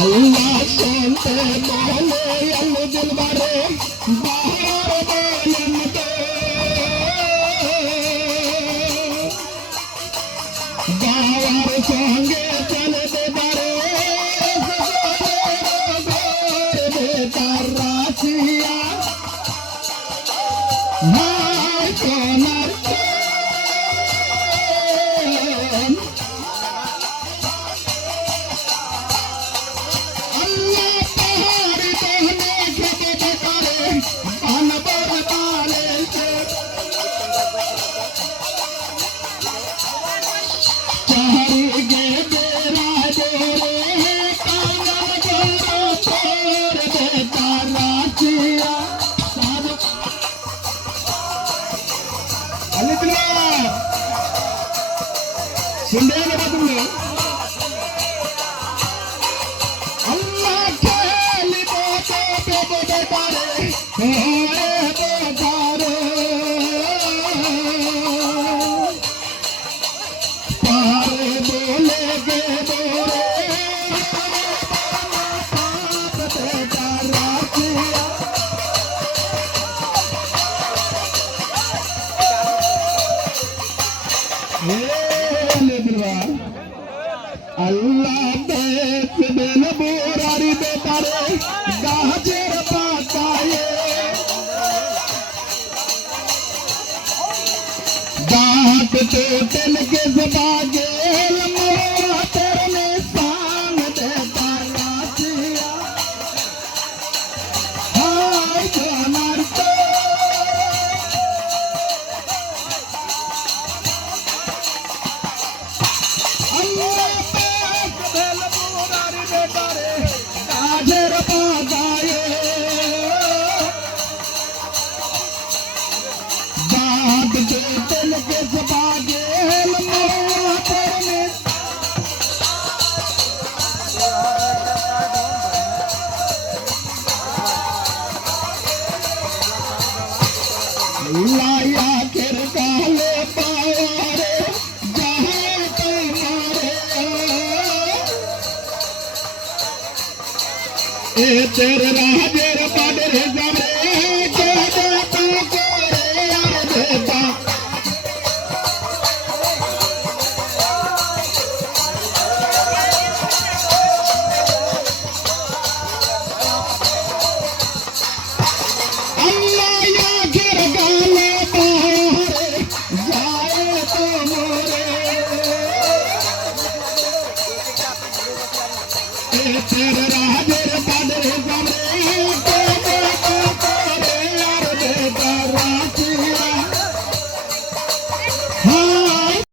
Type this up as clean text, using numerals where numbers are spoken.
আল্লাহ শুনতে বলে আল্লাহ দিলবারে বাহার বলেন তো বাবার সঙ্গে চলতে পারে তার রাশিয়া ভাই সোনার আল্লাহ দেখবেন বোরারি বেতারে গাছের পাতায় গাছ তো তেলকে বাগেল মোতের নিশান দেতা রাশিয়া হায় সোনার লায়াকের কালে পাওয়ারে জাহান তোমারে এ তের রাজের বাড়ির